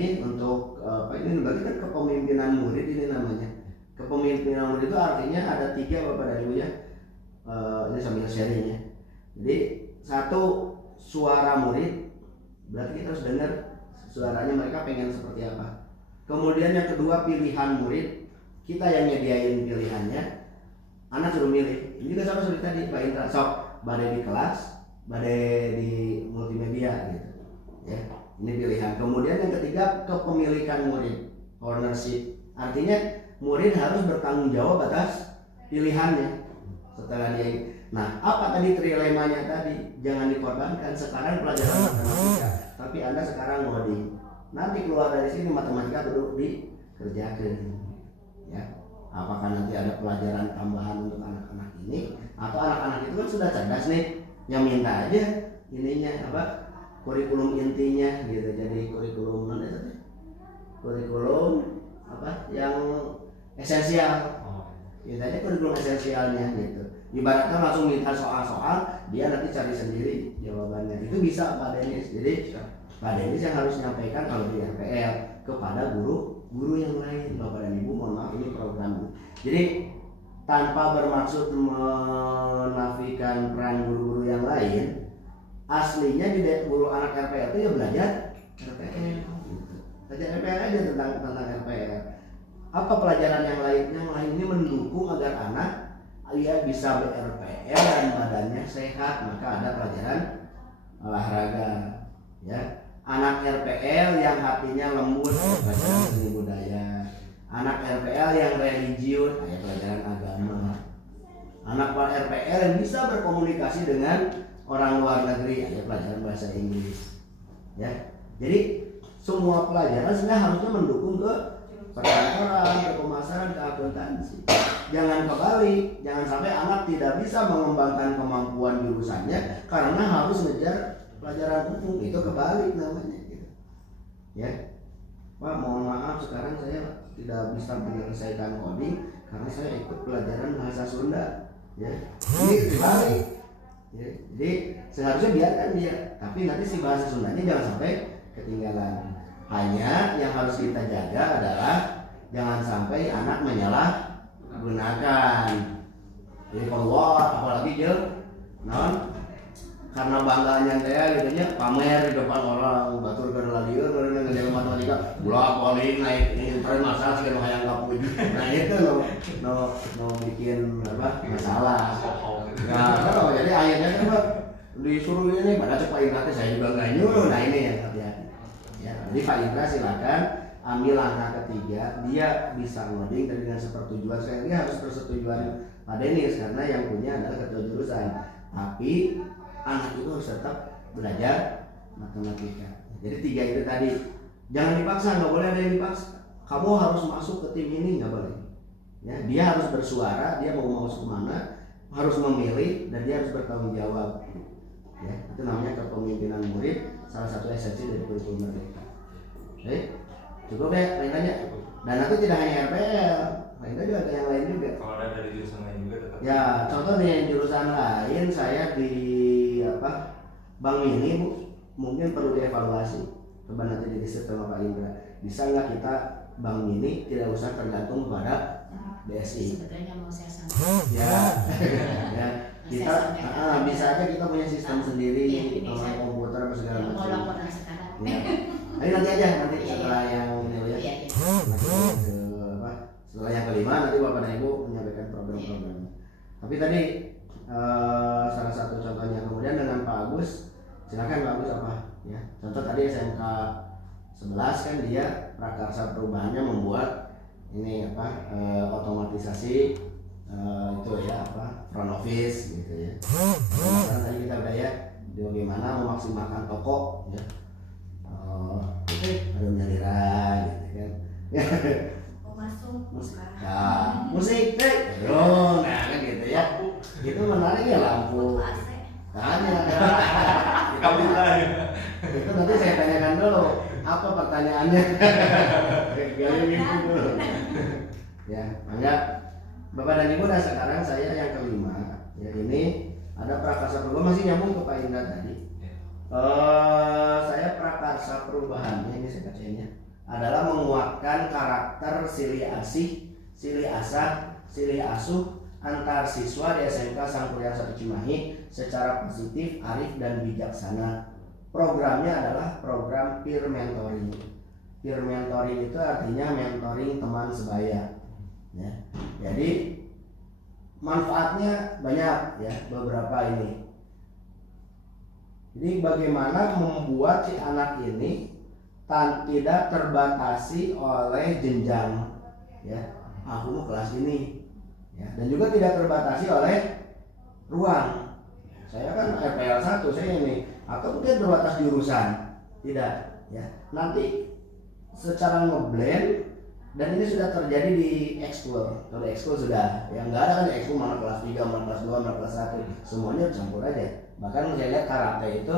lagi untuk ini berarti kan kepemimpinan murid ini namanya. Kepemimpinan murid itu artinya ada 3 Bapak dan Ibu ya. Ini sambil sharing ya. Jadi satu, suara murid, berarti kita harus dengar suaranya mereka pengen seperti apa. Kemudian yang kedua, pilihan murid, kita yang nyediain pilihannya, anak suruh milih. Ini juga sama seperti tadi Pak Indra, sok badai di kelas, badai di multimedia gitu ya. Ini pilihan. Kemudian yang ketiga, kepemilikan murid, ownership, artinya murid harus bertanggung jawab atas pilihannya setelah dia. Nah, apa tadi trilemanya tadi? Jangan dikorbankan. Sekarang pelajaran matematika, tapi Anda sekarang ngoding. Nanti keluar dari sini matematika duduk dikerjakan. Ya. Apakah nanti ada pelajaran tambahan untuk anak-anak ini, atau anak-anak itu kan sudah cerdas nih, yang minta aja ininya apa? Kurikulum intinya gitu. Jadi kurikulum mana tadi? Kurikulum apa? Yang esensial. Gitu aja kurikulum esensialnya gitu. Ibaratnya langsung minta soal-soal, dia nanti cari sendiri jawabannya. Itu bisa Pak Denis. Jadi Pak Denis yang harus menyampaikan kalau di RPL kepada guru yang lain. Bapak dan Ibu mohon maaf, ini program. Jadi tanpa bermaksud menafikan peran guru-guru yang lain, aslinya di guru anak RPL itu ya belajar RPL gitu. Belajar RPL aja tentang RPL. Apa pelajaran yang lain? Yang lain ini mendukung agar anak dia bisa ber-RPL dan badannya sehat, maka ada pelajaran olahraga ya. Anak RPL yang hatinya lembut, pelajaran seni budaya. Anak RPL yang religius, ada pelajaran agama. Anak RPL yang bisa berkomunikasi dengan orang luar negeri, ada pelajaran bahasa Inggris ya. Jadi semua pelajaran sebenarnya harusnya mendukung ke perkantoran, ke pemasaran, ke akuntansi. Jangan kebalik, jangan sampai anak tidak bisa mengembangkan kemampuan jurusannya karena harus ngejar pelajaran umum. Itu kebalik namanya gitu. Ya. Pak, mohon maaf sekarang saya tidak bisa menyelesaikan coding karena saya ikut pelajaran bahasa Sunda. Ya. Ini kebalik. Ya. Jadi seharusnya biarkan dia, tapi nanti si bahasa Sundanya jangan sampai ketinggalan. Hanya yang harus kita jaga adalah jangan sampai anak menyalahgunakan. Jadi kalau apalagi dia karena bangganya saya gitu nya pamer di depan orang, batur ke lalieur ngerjain matematika bolak balik naik ini tren masalah segala hayang kapuj. Nah itu no bikin apa masalah. Nah kalau jadi akhirnya kan disuruh ini pada cepat ingatnya saya juga nggak nyuruh. Nah ini ya hati-hati. Ya, jadi Pak Indra silakan ambil langkah ketiga, dia bisa ngoding dan dengan sepertujuan. Sekali lagi harus persetujuan Pak Denis karena yang punya adalah ketua jurusan. Tapi anak itu harus tetap belajar matematika. Jadi 3 itu tadi. Jangan dipaksa, nggak boleh ada yang dipaksa. Kamu harus masuk ke tim ini, nggak boleh. Ya, dia harus bersuara, dia mau masuk kemana, harus memilih dan dia harus bertanggung jawab. Ya, itu namanya kepemimpinan murid, salah satu esensi dari kurikulum merdeka. Oke, cukup ya lainnya. Dan itu tidak hanya RPL, lainnya juga ada yang lain juga. Kalau ada dari jurusan lain juga tetap. Ya, contoh nih jurusan lain saya di Bank Mini Bu, mungkin perlu dievaluasi. Coba nanti di riset sama Pak Indra. Bisa nggak kita Bank Mini tidak usah tergantung kepada BSI? Sebetulnya mau saya sampaikan. Ya, ya. Kita bisa aja kita punya sistem sendiri, komputer apa segala macam. Mau laporan sekarang. Ya. Nanti aja setelah yang ini ya. Setelah yang kelima nanti Bapak dan Ibu menyampaikan program-programnya. Tapi tadi salah satu contohnya, kemudian dengan Pak Agus, silakan Pak Agus apa ya? Contoh tadi SMK 11 kan dia prakarsa perubahannya membuat ini apa otomatisasi itu ya apa front office gitu ya. Sekarang tadi kita udah ya bagaimana memaksimalkan toko ya. Ada menyaliran gitu kan. Masuk Ya, musik nah kan gitu ya. Itu menarik ya lampu. Tanya. Itu nanti saya tanyakan dulu apa pertanyaannya. Ya, mangga Bapak dan Ibu. Nah sekarang saya yang kelima. Ya ini ada prakarsa perubahan, masih nyambung ke Pak Indra tadi. Saya prakarsa perubahannya ini saya bacainnya. adalah menguatkan karakter silih asih, silih asah, silih asuh antar siswa di SMK Sangkuriang 1 Cimahi secara positif, arif dan bijaksana. Programnya adalah program peer mentoring. Peer mentoring itu artinya mentoring teman sebaya. Ya. Jadi manfaatnya banyak ya, beberapa ini. Jadi bagaimana membuat si anak ini tidak terbatasi oleh jenjang ya, aku mau kelas ini ya, dan juga tidak terbatasi oleh ruang. Saya kan RPL 1 saya ini, atau mungkin terbatas jurusan. Tidak ya. Nanti secara ngeblend, dan ini sudah terjadi di ekskul. Kalau ekskul sudah, yang nggak ada kan di ekskul mana kelas 3, mana kelas 2, mana kelas 1, semuanya campur aja. Bahkan saya lihat karate itu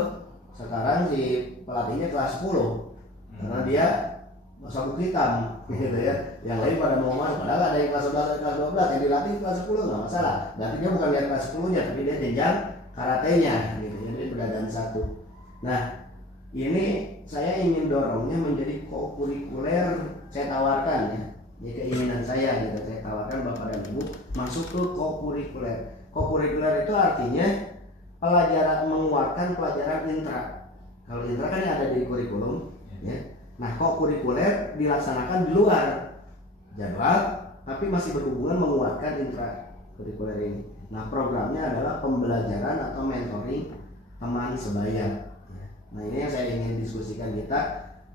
sekarang si pelatihnya kelas 10 karena dia sabuk hitam gitu ya. Yang lain pada mau masuk, padahal ada yang kelas 11, kelas 12, yang dilatih kelas 10 nggak masalah. Berarti dia bukan lihat kelas 10-nya, tapi dia jenjang karatenya gitu. Jadi udah dan satu. Nah, ini saya ingin dorongnya menjadi co-kurikuler. Saya tawarkan ya keinginan saya gitu. Saya tawarkan Bapak dan Ibu masuk ke co-kurikuler. Co-kurikuler itu artinya pelajaran, menguatkan pelajaran intra. Kalau intra kan ada di kurikulum ya. Nah, co-kurikuler dilaksanakan di luar jadwal tapi masih berhubungan menguatkan intra kurikuler ini. Nah, programnya adalah pembelajaran atau mentoring teman sebaya. Nah, ini yang saya ingin diskusikan kita,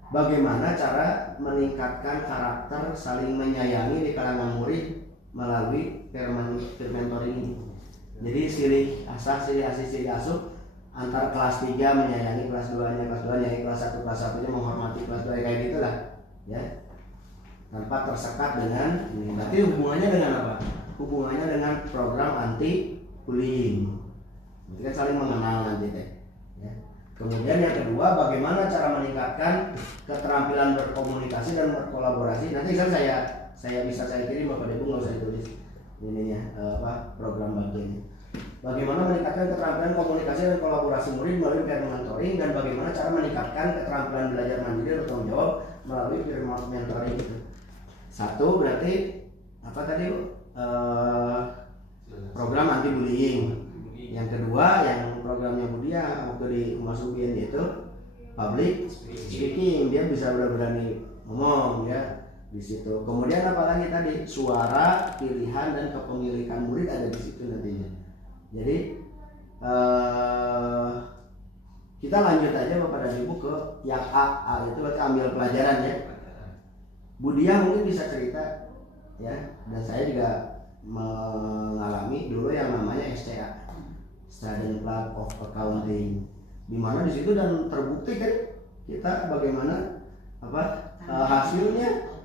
bagaimana cara meningkatkan karakter saling menyayangi di kalangan murid melalui peer mentoring ini. Jadi silih asah, silih asih, silih asuh antar kelas 3 menyayangi kelas 2-nya, kelas 2 menyayangi kelas 1, kelas 1-nya menghormati kelas 2, kayak gitulah ya. Tanpa tersekat dengan ini. Berarti hubungannya dengan apa? Hubungannya dengan program anti bullying. Nanti kan saling mengenal nanti deh ya. Kemudian yang kedua, bagaimana cara meningkatkan keterampilan berkomunikasi dan berkolaborasi. Nanti kan saya bisa kirim Bapak Ibu, nggak usah ditulis ininya program bagiannya. Bagaimana meningkatkan keterampilan komunikasi dan kolaborasi murid melalui peer mentoring, dan bagaimana cara meningkatkan keterampilan belajar mandiri dan bertanggung jawab melalui peer mentoring itu. Satu berarti apa tadi Bu? Program anti bullying. Yang kedua, yang programnya Budia waktu di Humas UBN itu public speaking, dia bisa berani ngomong ya di situ. Kemudian apalagi tadi suara, pilihan dan kepemilikan murid ada di situ nantinya. Jadi kita lanjut aja Bapak dan Ibu ke yang A itu berarti ambil pelajaran ya. Budia mungkin bisa cerita ya, dan saya juga mengalami dulu yang namanya SCA, Student Club of Accounting, di mana di situ dan terbukti kan kita bagaimana hasilnya,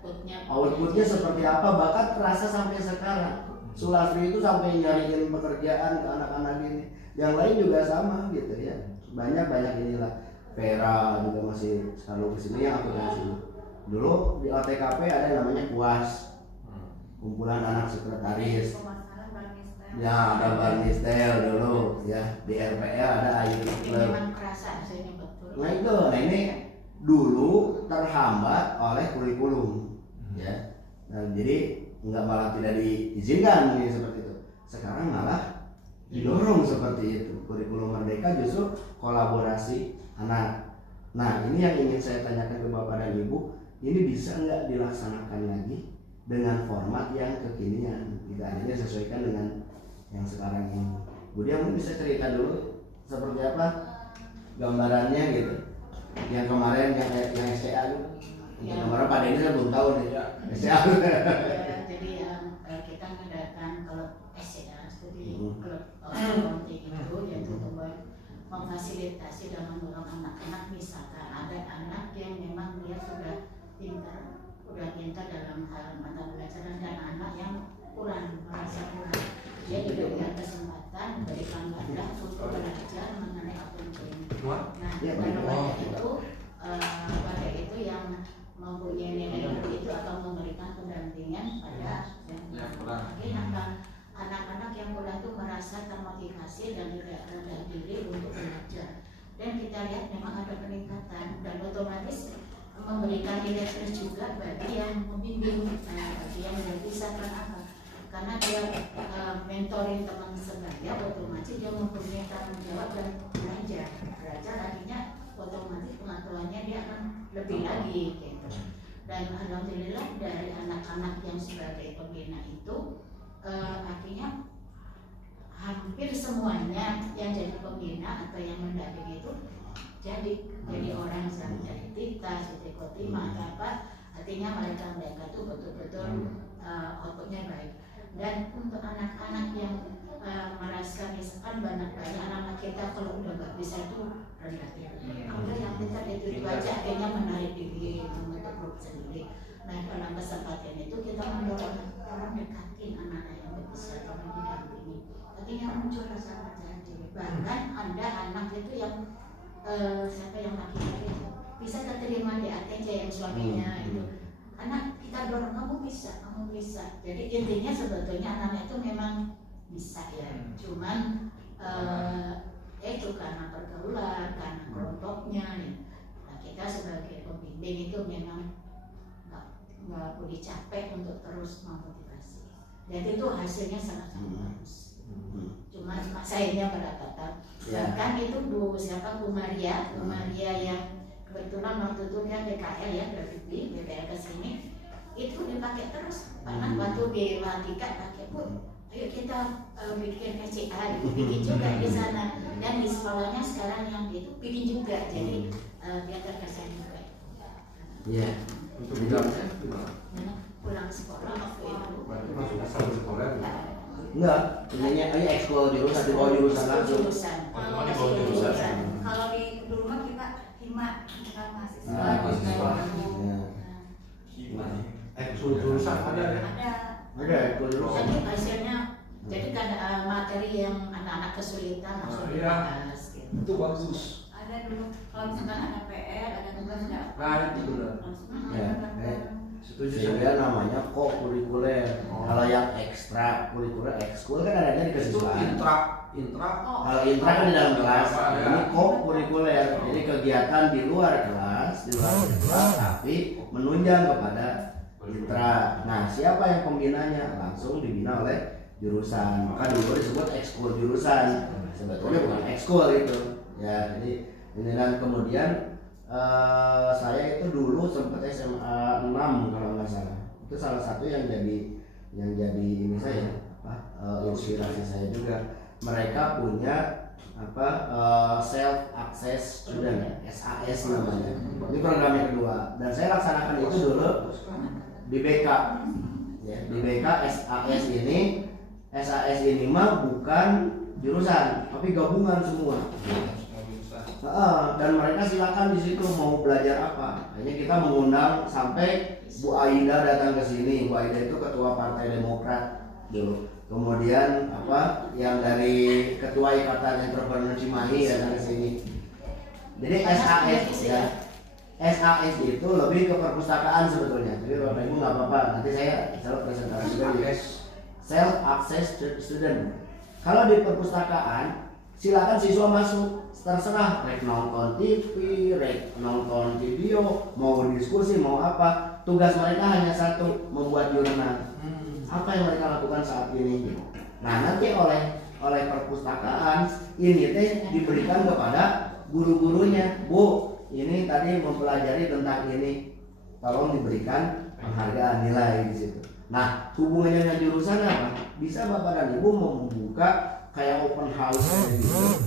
outputnya seperti apa, bahkan terasa sampai sekarang. Sulasri itu sampai nyariin pekerjaan ke anak-anak ini, yang lain juga sama gitu ya, banyak inilah. Vera juga masih selalu kesini yang akuntansi. Dulu di OTKP ada yang namanya KUAS, kumpulan anak sekretaris. Ya, ada Barnistel dulu ya, di RPL ada Ayu Club. Nah itu, nah ini dulu terhambat oleh kurikulum ya. Nah, jadi nggak, malah tidak diizinkan nih seperti itu. Sekarang malah didorong seperti itu. Kurikulum Merdeka justru kolaborasi anak. Nah ini yang ingin saya tanyakan ke Bapak dan Ibu, ini bisa nggak dilaksanakan lagi dengan format yang kekinian, tidak hanya sesuaikan dengan yang sekarang ini. Budia mungkin bisa cerita dulu seperti apa gambarannya gitu. Yang kemarin yang SCA itu, yang kemarin pada ini saya belum tahu nih SCA. Jadi kita mengadakan kalau SCA studi klub accounting itu yaitu memfasilitasi dan mendorong anak-anak. Misalkan ada anak yang memang dia sudah pintar dalam hal mata pelajaran, dan anak yang merasa kurang, dia juga punya kesempatan berikan wadah untuk belajar mengenai accounting. Nah, wadah itu yang mempunyai nilai itu atau memberikan pendampingan pada yang kurang. Anak-anak yang kurang itu merasa termotivasi dan tidak rendah diri untuk belajar. Dan kita lihat memang ada peningkatan, dan otomatis memberikan nilai plus juga bagi yang membimbing, bagi yang berpisahkan apa? Karena dia mentoring teman sebaya, otomatis dia mempunyai tanggung jawab dan belajar. Belajar artinya otomatis pengetahuannya dia akan lebih lagi gitu. Dan alhamdulillah dari anak-anak yang sebagai pembina itu artinya hampir semuanya yang jadi pembina atau yang mendampingi itu jadi orang yang dari Tita, Siti Khotimah atau apa, artinya mereka tuh betul-betul outputnya baik. Dan untuk anak-anak yang merasa misalkan banyak anak-anak kita kalau udah nggak bisa itu rendah tinggi, ada yang pintar itu aja akhirnya menarik diri membentuk grup sendiri. Nah dalam kesempatan itu kita mendorong orang dekatin anak-anak yang nggak bisa orang didampingi, artinya muncul rasa percaya diri. Bahkan ada anak itu yang siapa yang laki-laki bisa keterima di ATC yang suaminya itu, anak kita dorong kamu bisa. Jadi intinya sebetulnya anak itu memang bisa ya, cuman itu karena pergaulan, karena kelompoknya ya. Nah, kita sebagai pembimbing itu memang nggak boleh capek untuk terus memotivasi. Dan itu hasilnya sangat-sangat bagus. Cuma sayangnya berdekatan. Bahkan itu Bu Maria yang kebetulan waktu itu dia DKL ya, berarti BPL ke sini itu dipakai terus. Karena waktu dilatihkan pakai Bu, ayo kita bikin PCA, bikin juga di sana. Dan di sekolahnya sekarang yang itu bikin juga, jadi dia terkesan juga. Iya. Untuk bidangnya gimana? Pulang sekolah waktu itu. Berarti masuk satu sekolah? Enggak, sebenarnya ini ekskul jurusan, di bawah jurusan langsung. Kalau di bawah jurusan. Kalau di rumah kita hima, kita mahasiswa. Mahasiswa. Ekskul jurusan ada ya? Ada ekskul jurusan. Jadi hasilnya, jadi kan materi yang anak-anak kesulitan langsung dibahas gitu. Itu bagus. Ada dulu, kalau misalkan ada PR, ada tugas enggak? Nah itu benar. Setuju Sehingga namanya co-kurikuler. Kalau yang ekstra kurikuler, ekskul kan adanya di Itu kesiswaan. intra. Kalau intra kan di dalam kelas, ini co-kurikuler. Jadi kegiatan di luar kelas, tapi menunjang kepada intra. Nah, siapa yang pembinanya? Langsung dibina oleh jurusan. Maka dulu disebut ekskul jurusan. Sebetulnya bukan ekskul itu. Ya, jadi ini dan kemudian saya itu dulu sempat SMA 6 kalau nggak salah. Itu salah satu yang jadi ini saya inspirasi saya juga. Mereka punya self access student, SAS namanya. Ini program yang kedua dan saya laksanakan itu dulu di BK. Ya, di BK SAS ini mah bukan jurusan tapi gabungan semua. Dan mereka silakan di situ mau belajar apa. Akhirnya kita mengundang sampai Bu Aida datang ke sini. Bu Aida itu ketua Partai Demokrat dulu. Kemudian yang dari ketua Ikatan Entrepreneur Cimahi datang ke sini. Jadi SAS ya. SAS itu lebih ke perpustakaan sebetulnya. Jadi Bapak Ibu nggak apa-apa. Nanti saya presentasi juga. Self access student. Kalau di perpustakaan silakan siswa masuk, terserah rek nonton TV, rek nonton video, mau diskusi, mau apa. Tugas mereka hanya satu, membuat jurnal. Apa yang mereka lakukan saat ini? Nah, nanti oleh perpustakaan ini diberikan kepada guru-gurunya. Bu, ini tadi mempelajari tentang ini, tolong diberikan penghargaan nilai di situ. Nah, hubungannya dengan jurusan apa? Bisa Bapak dan Ibu membuka kayak open house gitu.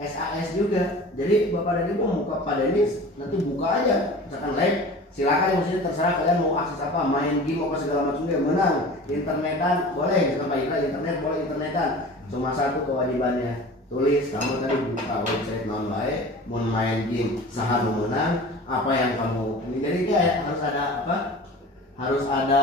SAS juga. Jadi Bapak dan Ibu membuka Pak Denis, nanti buka aja. Misalkan live, silakan yang sini terserah kalian mau akses apa, main game apa segala macamnya, menang. Internetan boleh, gitu Pak Ira, internet boleh internetan. Cuma satu kewajibannya, tulis kamu tadi buka website non baik, mau main game, saha mau menang, apa yang kamu ini. Jadi kayak harus ada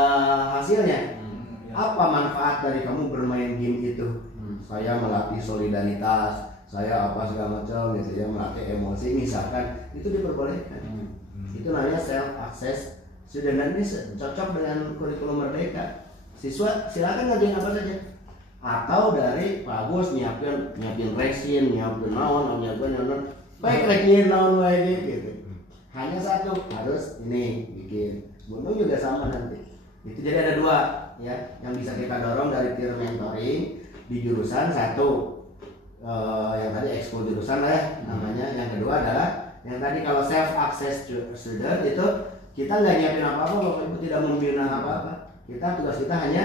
hasilnya. Apa manfaat dari kamu bermain game itu? Saya melatih solidaritas, saya apa segala macam gitu ya, melatih emosi misalkan, itu diperbolehkan. Itu namanya self access student dan ini cocok dengan kurikulum merdeka. Siswa silakan ngerjain apa saja. Atau dari Pak Agus nyiapin resin, nyiapin naon, baik resin naon wae gitu. hanya satu harus ini bikin. Gunung juga sama nanti. Itu jadi ada dua ya yang bisa kita dorong dari peer mentoring di jurusan. Satu yang tadi ekskul jurusan lah ya namanya. Yang kedua adalah yang tadi kalau self access student itu kita nggak nyiapin apa-apa, Bapak Ibu tidak membina apa-apa. Tugas kita hanya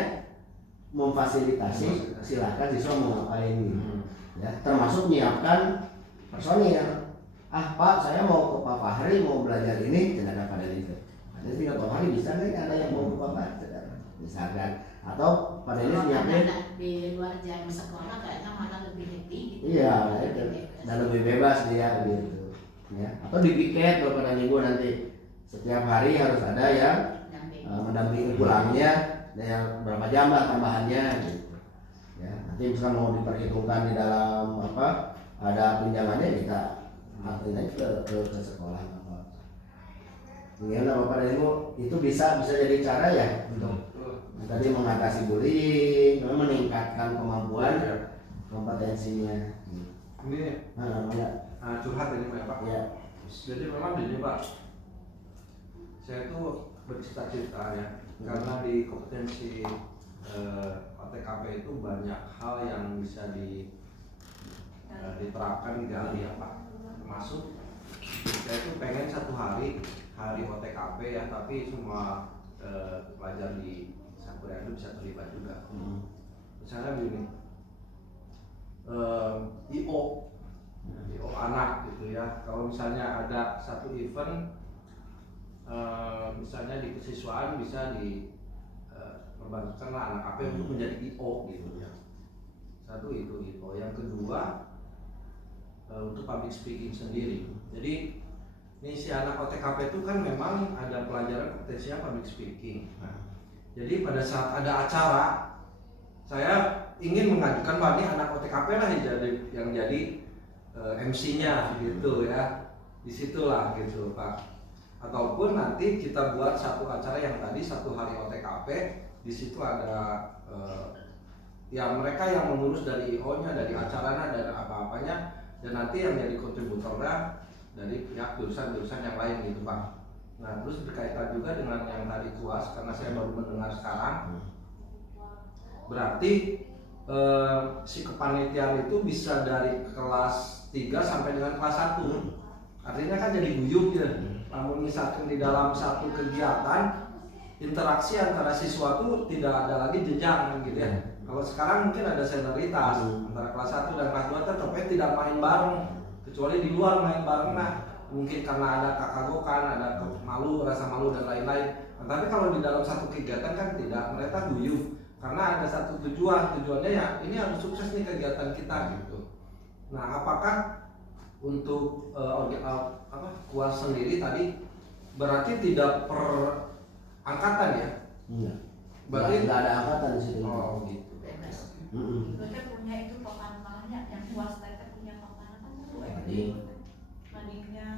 memfasilitasi, silakan siswa mau ngapain gitu. Ya, termasuk menyiapkan personil. Pak, saya mau ke Pak Fahri mau belajar ini, tidak ada pada itu. Ada tinggal Pak Fahri bisa nggak ada yang mau ke Pak Fahri, misalkan. Atau pada ini siapin di luar jam sekolah kayaknya malah lebih happy gitu. Iya, itu. Dan lebih bebas dia gitu. Ya, atau di piket beberapa minggu nanti setiap hari harus ada yang mendampingi pulangnya dan yang berapa jam lah tambahannya gitu. Ya, nanti misalnya mau diperhitungkan di dalam apa ada pinjamannya kita artinya ke sekolah apa. Kemudian Bapak dan Ibu itu bisa jadi cara ya untuk tadi mengatasi bullying, meningkatkan kemampuan kompetensinya. Ini curhat ini Pak. Ya. Jadi memang ini Pak, saya itu bercita-cita ya, karena di kompetensi OTKP itu banyak hal yang bisa diterapkan digali ya Pak. Termasuk saya itu pengen satu hari OTKP ya, tapi semua pelajar di Sampurna bisa terlibat juga. Misalnya begini, IO anak gitu ya. Kalau misalnya ada satu event, misalnya di kesiswaan bisa membantukan anak AP untuk menjadi IO gitu ya. Satu itu IO. Yang kedua untuk public speaking sendiri. Jadi ini si anak OTKP itu kan memang ada pelajaran kompetensinya public speaking. Jadi pada saat ada acara, saya ingin mengajukan ini anak OTKP lah yang jadi MC-nya gitu ya. Disitulah gitu Pak. Ataupun nanti kita buat satu acara yang tadi satu hari OTKP, di situ ada ya mereka yang mengurus dari IO-nya, dari acaranya, dari apa-apanya, dan nanti yang jadi kontributornya dari pihak jurusan-jurusan yang lain gitu Pak. Nah terus berkaitan juga dengan yang tadi kuas, karena saya baru mendengar sekarang, berarti si kepanitiaan itu bisa dari kelas 3 sampai dengan kelas 1. Artinya kan jadi guyup ya. Namun misalkan di dalam satu kegiatan interaksi antara siswa itu tidak ada lagi jenjang gitu ya. Kalau sekarang mungkin ada senioritas antara kelas 1 dan kelas 2 tetap tidak main bareng, kecuali di luar main bareng. Nah mungkin karena ada kakagokan, ada malu, rasa malu dan lain-lain. Nah, tapi kalau di dalam satu kegiatan kan tidak, mereka guyup karena ada satu tujuannya ya ini harus sukses nih kegiatan kita gitu. Nah apakah untuk kuas sendiri tadi berarti tidak per angkatan ya? Iya. Berarti tidak ada angkatan di situ. Oh gitu. Bebas. Kita punya itu papan malahnya yang swasta itu punya papan apa tuh? Madingnya.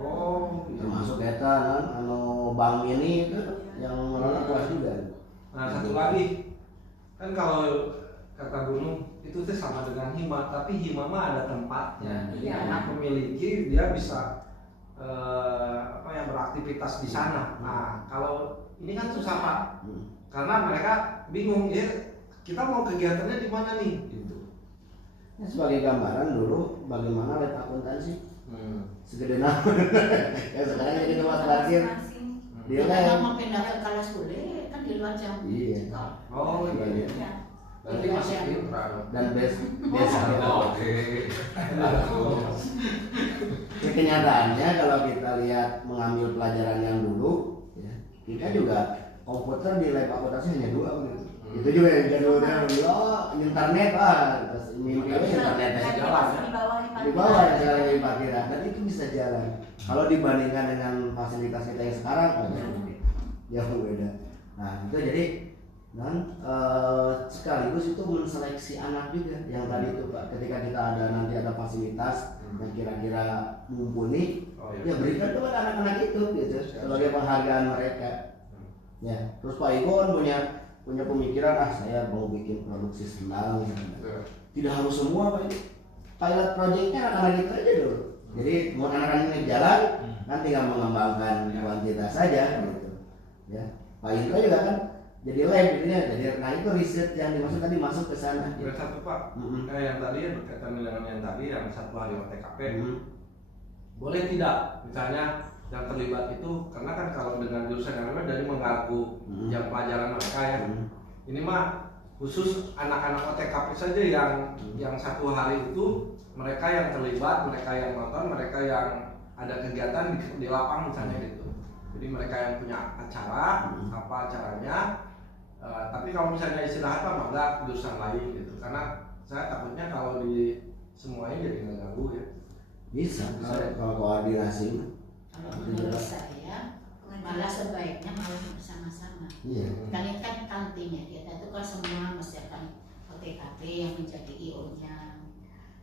Oh, Termasuk kita kan bank ini itu yang menolak kuas juga. Nah satu lagi kan kalau kata Gunung itu tuh sama dengan hima, tapi hima mah ada tempatnya. Jadi anak memiliki dia bisa beraktivitas di sana. Nah kalau ini kan susah Pak, karena mereka bingung ya kita mau kegiatannya di mana nih gitu. Ya, sebagai gambaran dulu bagaimana lab akuntansi segede nama ya sekarang jadi tempat parkir dia Dia kan mau pindah ke kelas kuliah kan di luar jam. iya Oh iya. Ya. Berarti masih pintar. dan biasa Oke. kenyataannya kalau kita lihat mengambil pelajaran yang dulu ya, kita juga komputer di lab akuntansi hanya 2 gitu. Itu juga yang jadulnya internet terus mimpi internet jalan ya. di bawah yang sekarang di parkiran dan itu bisa jalan. Kalau dibandingkan dengan fasilitas kita yang sekarang jauh beda. Nah itu jadi sekaligus itu menseleksi anak juga yang tadi itu Pak, ketika kita nanti ada fasilitas yang kira-kira mumpuni, ya berikan kepada anak-anak itu gitu sebagai penghargaan mereka. Ya terus Pak Igon punya pemikiran saya mau bikin produksi sendal, tidak harus semua Pak. Pilot projectnya anak-anak itu aja dulu. Jadi mau anak-anak ini jalan kan tinggal mengembangkan kuantitas saja gitu. Ya. Pak Indra juga kan jadi lab gitu ya. Jadi nah itu riset yang dimaksud tadi masuk ke sana. Yang satu Pak, kayak yang tadi ya berkaitan dengan yang tadi yang 1 hari OTKP. Boleh tidak misalnya yang terlibat itu karena kan kalau dengan jurusan yang lain dari mengganggu jam pelajaran mereka ya. Ini mah khusus anak-anak OTKP saja yang 1 hari itu mereka yang terlibat, mereka yang nonton, mereka yang ada kegiatan di lapang misalnya gitu. Jadi mereka yang punya acara, apa acaranya. Tapi kalau misalnya istirahat apa enggak jurusan lain gitu. Karena saya takutnya kalau di semuanya jadi ngeganggu ya. Bisa kalau koordinasi. Kalau menurut saya malah sebaiknya malah bersama-sama. Iya. Kan ini kan kantinnya kita itu kalau semua misalkan OTKP yang menjadi IO-nya,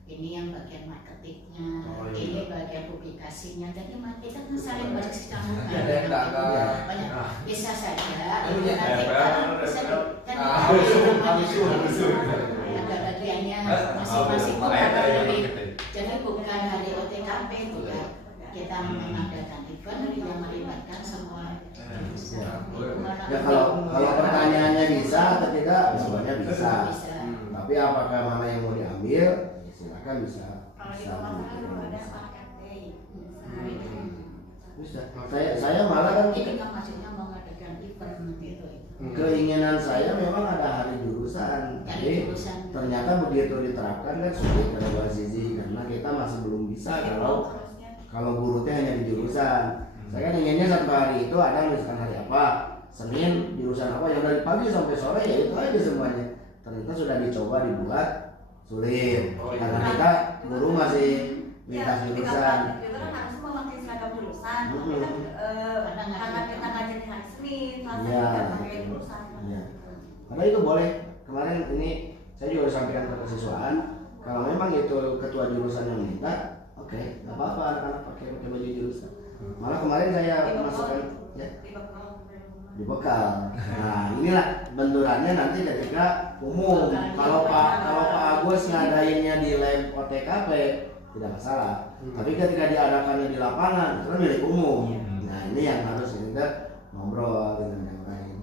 ini yang bagian marketingnya, ini bagian publikasinya, jadi kita kan saling bersikamkan. Banyak bisa saja. Nanti kalau bisa kan ada bagiannya masing-masing. Jadi bukan hari OTKP bukan. Kita mengadakan event yang melibatkan semua. Ya kalau pertanyaannya bisa atau tidak, sebenarnya bisa. Tapi apakah mana yang mau diambil? Ya silakan bisa. Kalau di pemasaran dulu ada paket day. Bisa. Saya malah kan Ini kan maksudnya mengadakan event gitu. keinginan saya memang ada hari jurusan. Jadi ternyata begitu diterapkan kan sulit pada dua sisi karena kita masih belum bisa kalau guru teh hanya di jurusan. Saya kan inginnya 1 hari itu ada misalkan hari apa, Senin jurusan apa yang dari pagi sampai sore ya itu aja semuanya. Ternyata sudah dicoba dibuat sulit karena kita guru masih lintas jurusan. Itu kan harus memakai seragam jurusan. Karena kita ngajar hari Senin, Selasa kita pakai jurusan. Ya. Karena itu boleh. Kemarin ini saya juga sampaikan ke kesiswaan kalau memang itu ketua jurusan yang minta, oke, nggak apa-apa anak-anak pakai baju jurusan. Malah kemarin saya masukkan ya di bekal. Nah inilah benturannya nanti ketika umum. Kalau Pak Agus ngadainnya di lab OTKP tidak masalah. Tapi ketika diadakannya di lapangan itu kan milik umum. Nah ini yang harus kita ngobrol dengan yang lain.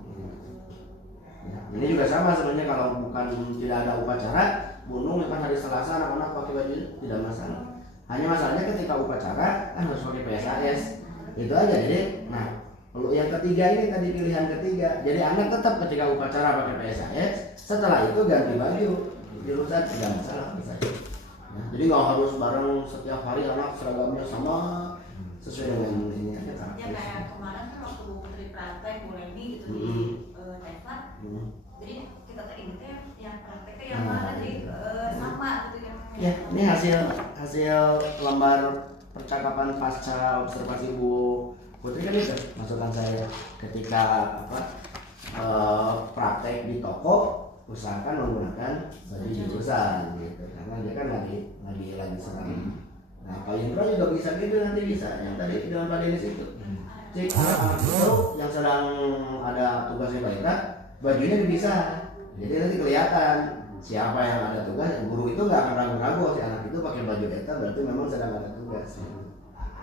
Ya, ini juga sama sebenarnya kalau bukan tidak ada upacara, Bunung kan hari Selasa anak-anak pakai baju tidak masalah. Hanya masalahnya ketika upacara kan harus pakai PSAS. Itu aja. Jadi, nah, yang ketiga ini tadi pilihan ketiga. Jadi anak tetap ketika upacara pakai PSAS, setelah itu ganti baju. Jurusan tidak masalah bisa. Nah, jadi nggak harus bareng setiap hari anak seragamnya sama sesuai dengan ini aja. Ya kayak kemarin kan waktu dari praktek Bu Leni gitu di Teva. Jadi kita teringatnya yang prakteknya yang mana jadi sama gitu ya. Ya, ini hasil lembar percakapan pasca observasi Bu Putri kan itu masukan saya ketika praktek di toko usahakan menggunakan baju jurusan gitu karena dia kan lagi serang. Nah Pak Indra juga bisa gitu nanti bisa yang tadi dengan Pak Denis itu cek anak-anak itu yang sedang ada tugasnya Pak Indra bajunya dipisah jadi nanti kelihatan siapa yang ada tugas. Guru itu nggak akan ragu-ragu si anak itu pakai baju eta berarti memang sedang ada tugas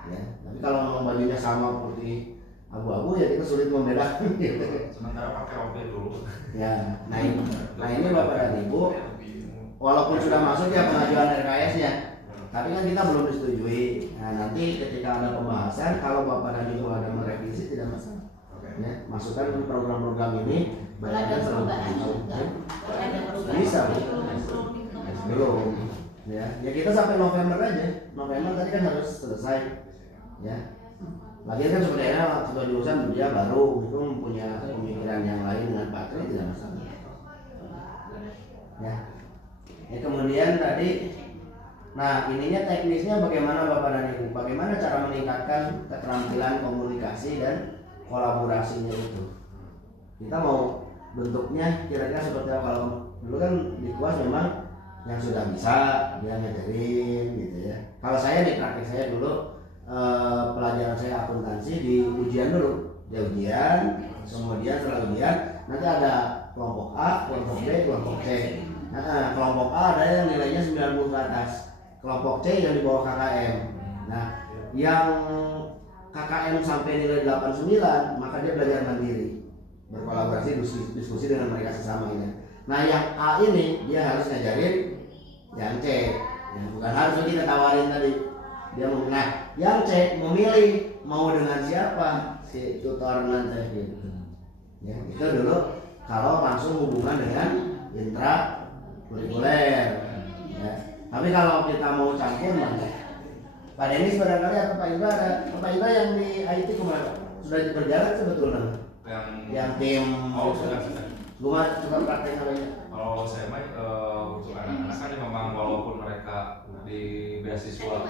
ya. Tapi kalau memang bajunya sama putih abu-abu ya kita sulit membedakan gitu. Sementara pakai rompi dulu. Ya, nah ini Bapak dan Ibu, walaupun sudah masuk ya pengajuan RKS-nya, tapi kan kita belum disetujui. Nah nanti ketika ada pembahasan, kalau Bapak dan Ibu ada merevisi tidak masalah. Ya, masukkan program-program ini. Ada perubahan juga. Bisa, belum. Ya kita sampai November aja. November tadi kan harus selesai. Ya. Lagi kan sebenarnya ketua jurusan dia baru itu punya pemikiran yang lain dengan baterai tidak masalah. Ya. Kemudian tadi, nah ininya teknisnya bagaimana Bapak dan Ibu? Bagaimana cara meningkatkan keterampilan komunikasi dan kolaborasinya itu? Kita mau bentuknya kira-kira seperti apa? Kalau dulu kan di kelas memang yang sudah bisa dia ngajarin gitu ya. Kalau saya di praktek saya dulu pelajaran saya akuntansi di ujian dulu, dia ujian, kemudian setelah ujian nanti ada kelompok A, kelompok B, kelompok C. Nah, kelompok A ada yang nilainya 90 ke atas, kelompok C yang di bawah KKM. Nah, yang KKM sampai nilai 89 maka dia belajar mandiri, berkolaborasi, diskusi dengan mereka sesamanya. Nah yang A ini dia harus ngajarin yang C, ya, bukan harus kita tawarin tadi. Dia mau, nah yang C memilih mau dengan siapa si tutor nanti gitu. Ya, itu dulu kalau langsung hubungan dengan intrakurikuler. Ya. Tapi kalau kita mau campur mana? Pak Denis barangkali atau Pak Indra ada. Pak Indra yang di IT kemana? Sudah berjalan sebetulnya. Yang tim. Oh sudah. Gua coba praktek namanya. Kalau saya mah untuk anak-anak kan memang walaupun mereka di beasiswa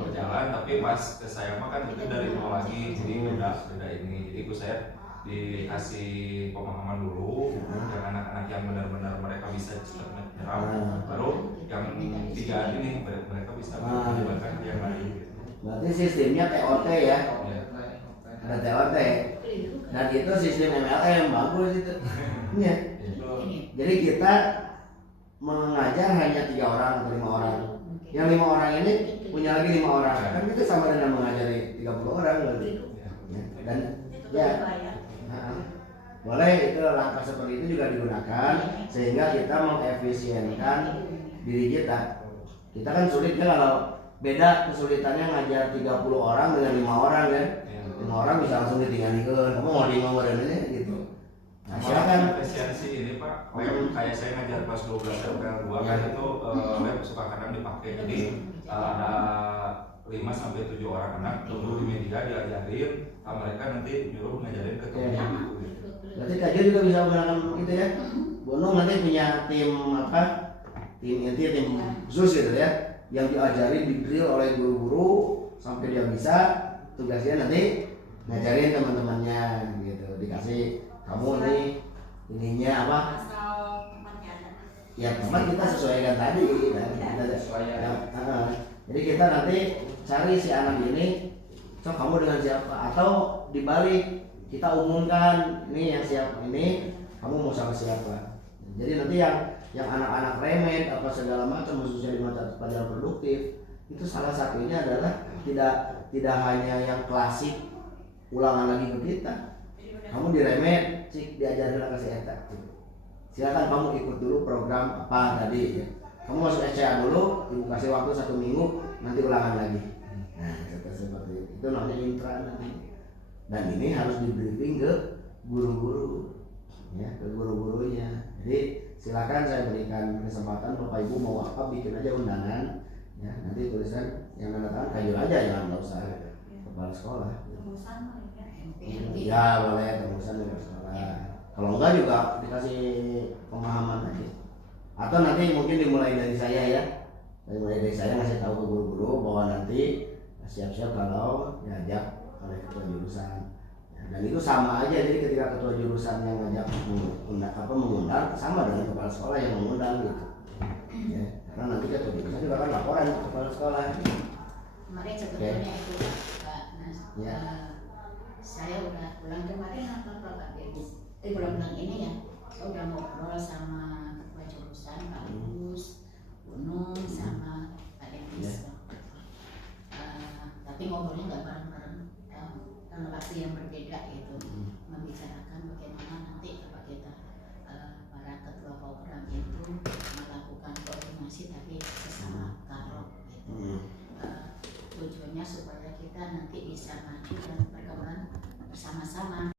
berjalan, tapi pas ke saya mah kan itu dari nol lagi, jadi beda ini. Jadi ikut saya dikasih pemahaman dulu, yang anak-anak yang benar-benar mereka bisa cepat menyerap, baru yang 3 ini mereka bisa menjalankan yang lain. Berarti sistemnya TOT ya? Ada TOT. Dan itu sistem MLM bagus itu. Ya. Jadi kita mengajar hanya 3 orang atau 5 orang. Yang 5 orang ini punya lagi 5 orang. Kan itu sama dengan mengajari 30 orang berarti. Dan ya. Boleh itu langkah seperti itu juga digunakan sehingga kita mengefisienkan diri kita. Kita kan sulit kan kalau beda kesulitannya ngajar 30 orang dengan 5 orang kan. 5 orang bisa langsung ditinggalkan. Kamu mau di nomor ini gitu. Nah, silakan. Efisiensi ini Pak, web kayak saya ngajar kelas 12 sampai 2 kan itu web suka kadang dipakai. Jadi ada 5-7 orang anak untuk di media diajarin, mereka nanti nyuruh ngajarin ke temennya gitu. Berarti Kak Jo juga bisa menggunakan itu ya. Bonong nanti punya tim apa? Tim inti, tim khusus gitu ya, yang diajari di drill oleh guru-guru sampai dia bisa. Tugasnya nanti ngajarin teman-temannya gitu, dikasih kamu nih ininya apa? Asal tempatnya ada. Ya tempat kita sesuaikan tadi, jadi kita nanti cari si anak ini, so kamu dengan siapa? Atau dibalik kita umumkan ini yang siap ini, kamu mau sama siapa? Jadi nanti yang anak-anak remed apa segala macam khususnya di mata pelajaran produktif itu salah satunya adalah tidak hanya yang klasik ulangan lagi ke kita. Kamu diremed, cik diajarin ke si eta. Silakan kamu ikut dulu program apa tadi ya. Kamu masuk SCA dulu, ibu kasih waktu 1 minggu, nanti ulangan lagi. Nah, seperti itu namanya intra nanti. Dan ini harus di briefing ke guru-guru, ya ke guru-gurunya. Jadi silakan saya berikan kesempatan Bapak Ibu mau apa bikin aja undangan. Ya, nanti tulisan yang nanda tangan kayu aja, jangan nggak usah kepala sekolah. Ya boleh tembusan di sekolah. Kalau enggak juga dikasih pemahaman aja. Atau nanti mungkin dimulai dari saya ya. Dimulai dari saya ngasih tahu ke guru-guru bahwa nanti siap-siap kalau diajak oleh ketua jurusan. Ya, dan itu sama aja, jadi ketika ketua jurusan yang ngajak mengundang sama dengan kepala sekolah yang mengundang gitu. Ya. Karena nanti ketua jurusan juga kan laporan ke kepala sekolah. Kemarin sebetulnya itu Pak Nas, ya. Saya udah pulang kemarin apa Pak Denis? Bulan-bulan ini ya, saya udah ngobrol sama ketua jurusan Pak Lulus, Gunung sama Pak Denis. Tapi ngobrolnya nggak bareng-bareng, dalam waktu yang berbeda gitu, membicarakan bagaimana nanti kalau kita para ketua program itu melakukan koordinasi tapi sesama karok gitu. Tujuannya supaya kita nanti bisa maju dan berkembang bersama-sama.